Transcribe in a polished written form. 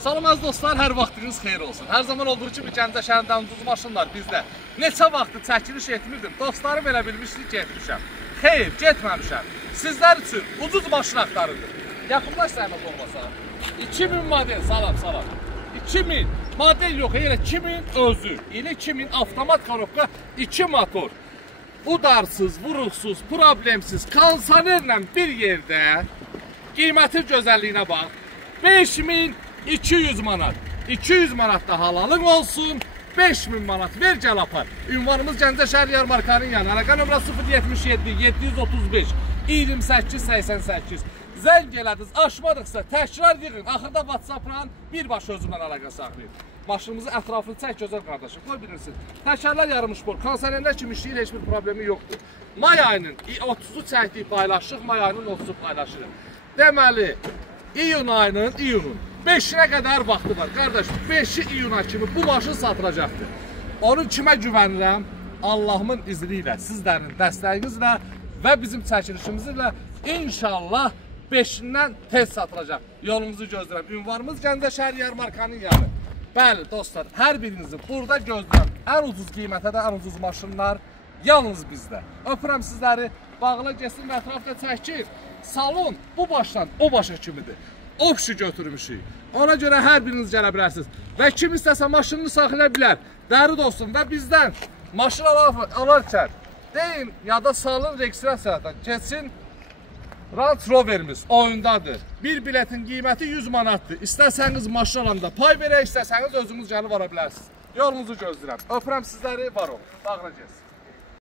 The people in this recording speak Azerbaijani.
Salam əziz dostlar, hər vaxtınız xeyir olsun. Hər zaman olduğu kimi Gəncə şəhərindən ucuz maşınlar bizdə. Neçə vaxtı çəkiliş etmirdim, dostlarım elə bilmişdik getmişəm. Xeyr, getməmişəm. Sizlər üçün ucuz maşın axtarırdım. Yaxınlaş səhmət olmasa. 2000 model, salam. 2000 model yox, elə 2000 özü. Elə 2000 avtomat korobka, 2 motor. Udarsız, vuruqsuz, problemsiz, kondisionerlə bir yerdə. Qiymətin gözəlliyinə bax. 5200 manat. 200 manat da halalın olsun. 5000 manat ver gəl apar. Ünvanımız Gəncə şəhər yarmarkanın yanı. Əlaqə nömrə 077 735 28 88. Zəng elədiniz, aşmadıqsa təkrar yığın. Axırda WhatsApp-la birbaşa özümlə əlaqə saxlayın. Maşınımızı ətrafını çək gözəl qardaşım. Qoy bilirsiniz. Təkərlər yarımış bol. Kondisionerlər kimi işləyir, heç bir problemi yoxdur. May ayının 30'u çəkdik paylaşıq, may ayının 30'u paylaşırıq. Deməli, iyun ayının 5'ine qədər vaxtı var. Qardaş, 5'i iyuna kimi bu maşın satılacaqdır. Onu kimə güvənirəm? Allahımın izni ilə, sizlərin dəstəyinizlə və bizim çəkilişimizlə inşallah 5'indən tez satılacaq. Yolunuzu gözləyirəm. Ünvanımız Gəncə şəhər yarmarkanın yanı. Bəli, dostlar, hər birinizi burada gözləyirəm. Ən ucuz qiymətə də ən ucuz maşınlar yalnız bizdə. Öpürəm sizləri. Bağla geçsin və ətrafda çəkir. Salon bu başdan o başa kimidir. Opşu götürmüşük. Ona görə hər biriniz gələ bilərsiniz. Və kim istəsə maşınını saxlaya bilər. Dərid olsun və bizdən maşın alarkən deyin ya da salın registrasiyadan keçsin. Range Rover'imiz oyundadır. Bir biletin qiyməti 100 manatdır. İstəsəniz maşın alanda pay verək, istəsəniz özünüz gəlib vara bilərsiniz. Yolunuzu gözləyirəm. Öpürəm sizləri, var olun. Bağla gəlsin.